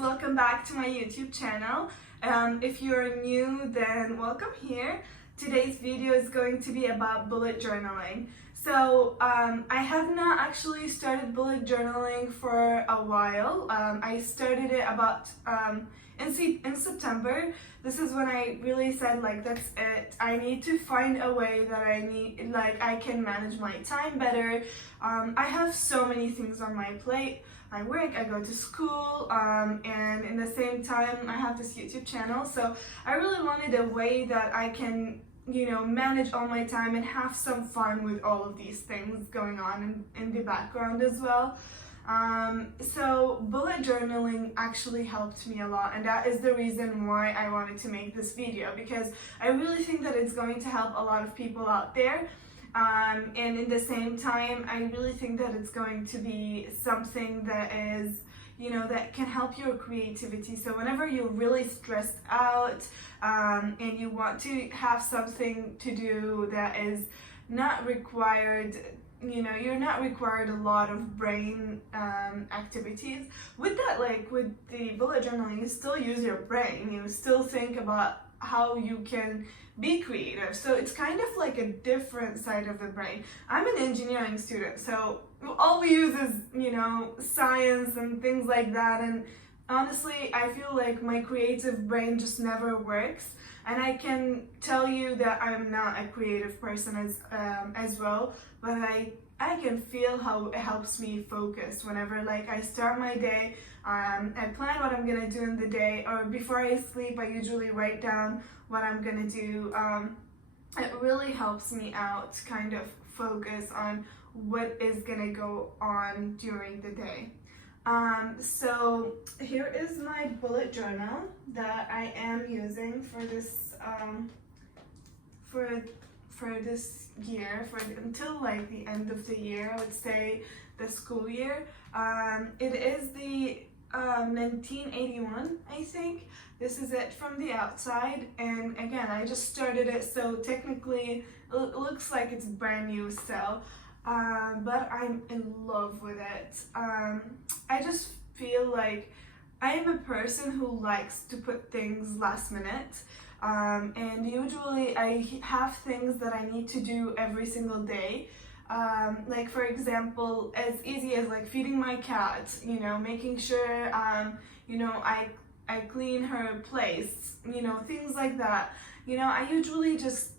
welcome back to my YouTube channel. If you're new, then welcome here. Today's video is going to be about bullet journaling. So I have not actually started bullet journaling for a while. I started it about in September. This is when I really said, like, that's it. I need to find a way that I can manage my time better. I have so many things on my plate. I work, I go to school, and in the same time I have this YouTube channel. So I really wanted a way that I can, manage all my time and have some fun with all of these things going on in the background as well. So bullet journaling actually helped me a lot, and that is the reason why I wanted to make this video, because I really think that it's going to help a lot of people out there. And in the same time, I really think that it's going to be something that is, that can help your creativity. So whenever you're really stressed out and you want to have something to do that is not required, you're not required a lot of brain activities. With that, like with the bullet journaling, you still use your brain. You still think about how you can be creative. So it's kind of like a different side of the brain. I'm an engineering student, so all we use is, science and things like that. And honestly, I feel like my creative brain just never works. And I can tell you that I'm not a creative person as well, but I can feel how it helps me focus whenever I start my day. I plan what I'm gonna do in the day, or before I sleep I usually write down what I'm gonna do. It really helps me out, kind of focus on what is gonna go on during the day. So here is my bullet journal that I am using for this for this year, until the end of the year, I would say the school year. It is the 1981, I think. This is it from the outside, and again, I just started it, so technically it looks like it's brand new still, but I'm in love with it. I just feel like I am a person who likes to put things last minute. And usually I have things that I need to do every single day. Like for example, as easy as feeding my cat, making sure, I clean her place, things like that. I usually just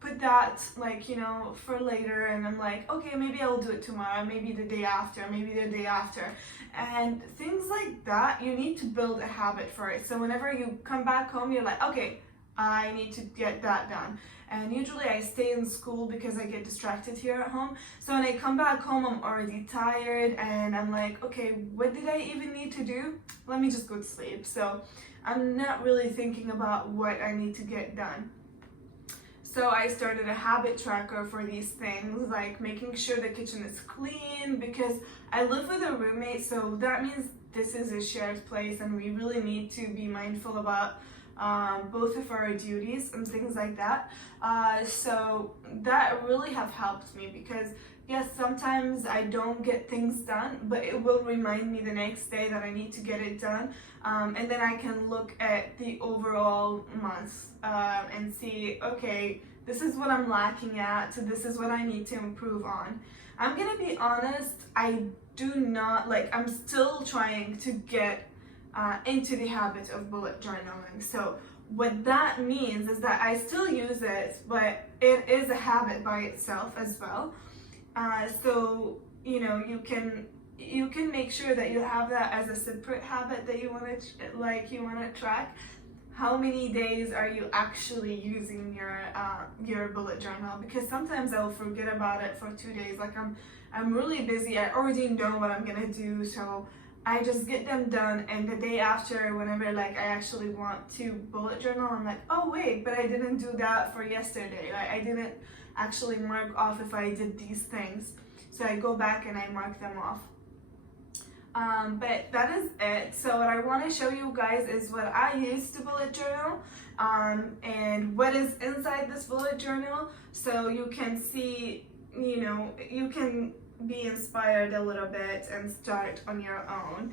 put that for later, and I'm like, okay, maybe I'll do it tomorrow, maybe the day after, maybe the day after. And things like that, you need to build a habit for it. So whenever you come back home, you're like, okay, I need to get that done. And usually I stay in school because I get distracted here at home. So when I come back home, I'm already tired and I'm like, okay, what did I even need to do? Let me just go to sleep. So I'm not really thinking about what I need to get done. So I started a habit tracker for these things, like making sure the kitchen is clean, because I live with a roommate, so that means this is a shared place and we really need to be mindful about both of our duties and things like that. So that really have helped me, because yes, sometimes I don't get things done, but it will remind me the next day that I need to get it done. And then I can look at the overall month and see, okay, this is what I'm lacking at, so this is what I need to improve on. I'm gonna be honest, I do not, I'm still trying to get into the habit of bullet journaling. So what that means is that I still use it, but it is a habit by itself as well. So you can make sure that you have that as a separate habit that you want to track. How many days are you actually using your bullet journal? Because sometimes I'll forget about it for 2 days. I'm really busy. I already know what I'm gonna do, so I just get them done, and the day after, whenever I actually want to bullet journal, I'm like, oh wait, but I didn't do that for yesterday. I didn't actually mark off if I did these things. So I go back and I mark them off. But that is it. So what I want to show you guys is what I use to bullet journal, and what is inside this bullet journal, so you can see, you can be inspired a little bit and start on your own.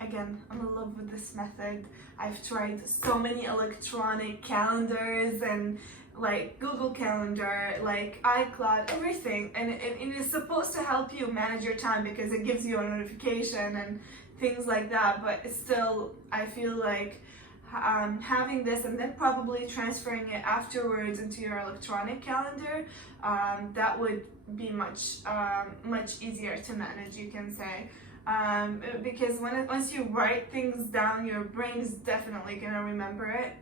again, I'm in love with this method. I've tried so many electronic calendars and like Google Calendar, like iCloud, everything, and it is supposed to help you manage your time because it gives you a notification and things like that, but it's still, I feel like having this and then probably transferring it afterwards into your electronic calendar, that would be much easier to manage, you can say. Because once you write things down, your brain is definitely gonna remember it.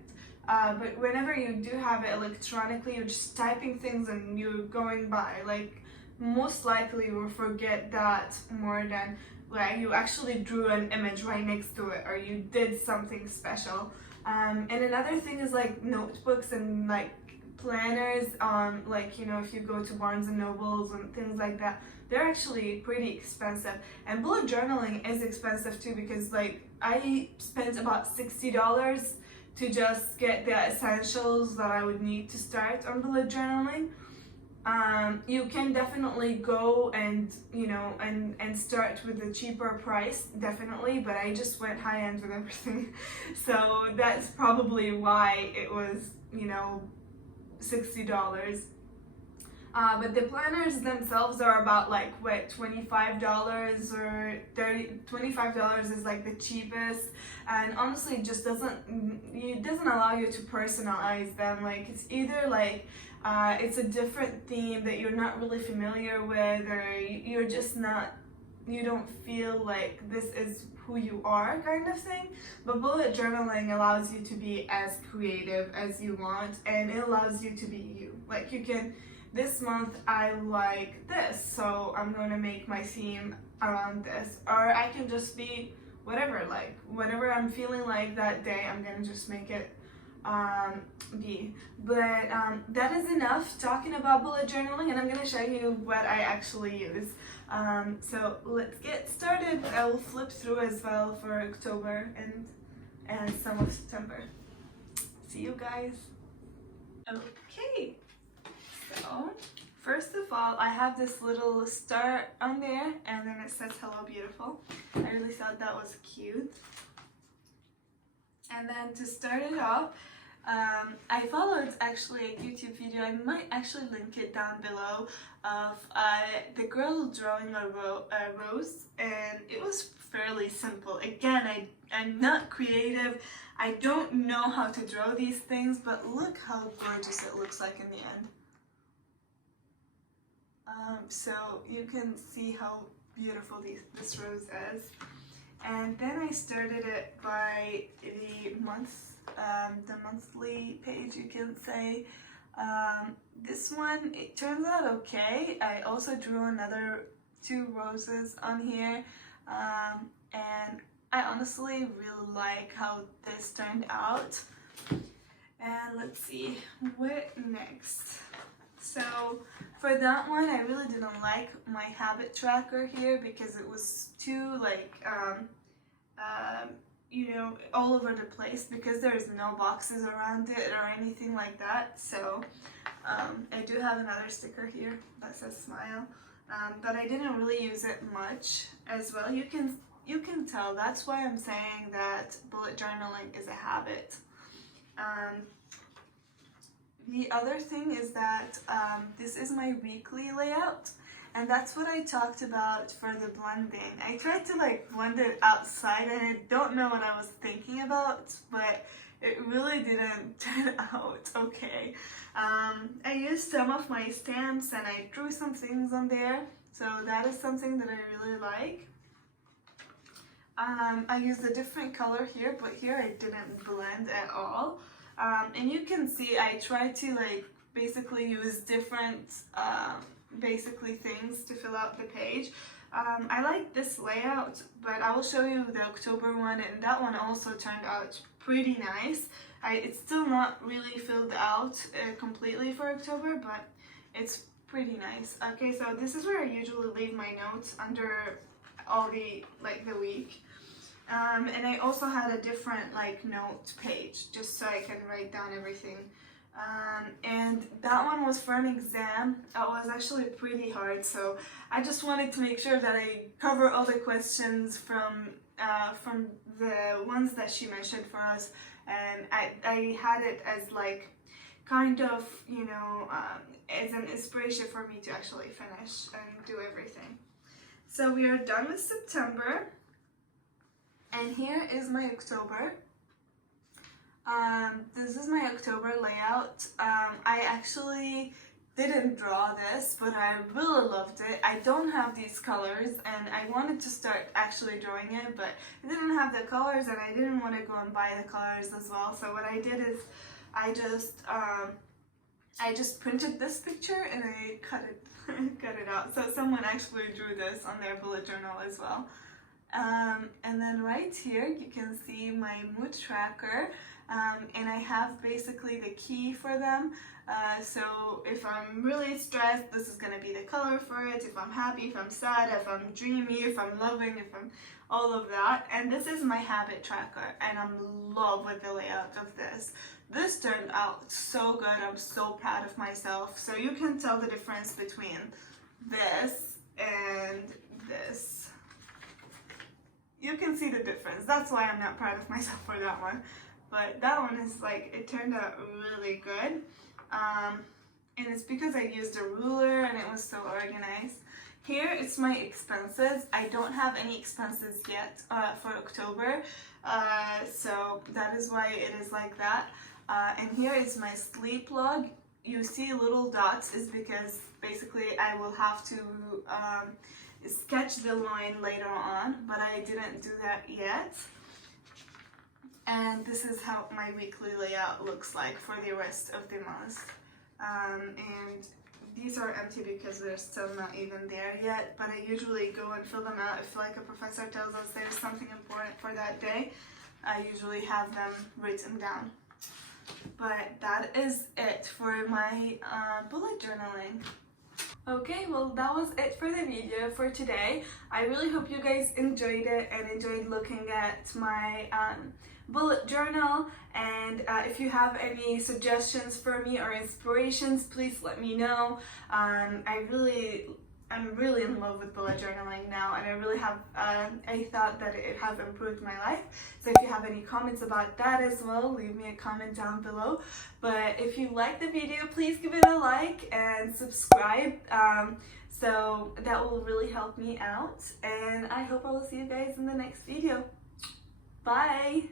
But whenever you do have it electronically, you're just typing things and you're going by, like most likely you will forget that more than like you actually drew an image right next to it or you did something special. And another thing is like notebooks and like planners, like, you know, if you go to Barnes and Nobles and things like that, they're actually pretty expensive. And bullet journaling is expensive too, because like I spent about $60 to just get the essentials that I would need to start on bullet journaling. You can definitely go and, you know, and start with a cheaper price, definitely, but I just went high end with everything. So that's probably why it was, you know, $60. But the planners themselves are about like what, $25 or $25 is like the cheapest, and honestly it just doesn't allow you to personalize them. Like it's either like it's a different theme that you're not really familiar with, or you're just not, you don't feel like this is who you are, kind of thing. But bullet journaling allows you to be as creative as you want, and it allows you to be you. Like you can, this month I like this, so I'm going to make my theme around this, or I can just be whatever, like whatever I'm feeling like that day, I'm going to just make it be. But that is enough talking about bullet journaling, and I'm going to show you what I actually use. So let's get started. I will flip through as well for October and some of September. See you guys. Okay. So, first of all, I have this little star on there, and then it says "Hello, beautiful." I really thought that was cute. And then to start it off, I followed actually a YouTube video, I might actually link it down below, of the girl drawing a rose, and it was fairly simple. Again, I'm not creative, I don't know how to draw these things, but look how gorgeous it looks like in the end. So you can see how beautiful this rose is. And then I started it by the monthly page, you can say. This one, it turns out okay. I also drew another 2 roses on here, and I honestly really like how this turned out. And let's see, what next? So for that one, I really didn't like my habit tracker here because it was too like, you know, all over the place, because there's no boxes around it or anything like that. So I do have another sticker here that says smile, but I didn't really use it much as well. You can tell, that's why I'm saying that bullet journaling is a habit. The other thing is that this is my weekly layout, and that's what I talked about for the blending. I tried to like blend it outside, and I don't know what I was thinking about, but it really didn't turn out okay. I used some of my stamps and I drew some things on there, so that is something that I really like. I used a different color here, but here I didn't blend at all. And you can see I tried to like basically use different basically things to fill out the page. I like this layout, but I will show you the October one, and that one also turned out pretty nice. It's still not really filled out completely for October, but it's pretty nice. Okay, so this is where I usually leave my notes under all the week. And I also had a different like note page just so I can write down everything. And that one was for an exam. It was actually pretty hard, so I just wanted to make sure that I cover all the questions from from the ones that she mentioned for us, and I had it as like kind of, you know, as an inspiration for me to actually finish and do everything. So we are done with September, and here is my October. This is my October layout. I actually didn't draw this, but I really loved it. I don't have these colors, and I wanted to start actually drawing it, but I didn't have the colors, and I didn't want to go and buy the colors as well. So what I did is I just printed this picture and I cut it out. So someone actually drew this on their bullet journal as well. And then right here you can see my mood tracker, and I have basically the key for them. So if I'm really stressed, this is gonna be the color for it. If I'm happy, if I'm sad, if I'm dreamy, if I'm loving, if I'm all of that. And this is my habit tracker, and I'm in love with the layout of this. This turned out so good. I'm so proud of myself. So you can tell the difference between this and this. You can see the difference. That's why I'm not proud of myself for that one. But that one is like, it turned out really good. And it's because I used a ruler and it was so organized. Here it's my expenses. I don't have any expenses yet for October. So that is why it is like that. And here is my sleep log. You see little dots is because basically I will have to sketch the line later on, but I didn't do that yet. And this is how my weekly layout looks like for the rest of the month. And these are empty because they're still not even there yet, but I usually go and fill them out if like a professor tells us there's something important for that day. I usually have them written down. But that is it for my bullet journaling. Okay, well that was it for the video for today. I really hope you guys enjoyed it and enjoyed looking at my bullet journal. And if you have any suggestions for me or inspirations, please let me know. I'm really in love with bullet journaling now, and I really have, I thought that it has improved my life. So if you have any comments about that as well, leave me a comment down below. But if you like the video, please give it a like and subscribe. So that will really help me out. And I hope I will see you guys in the next video. Bye!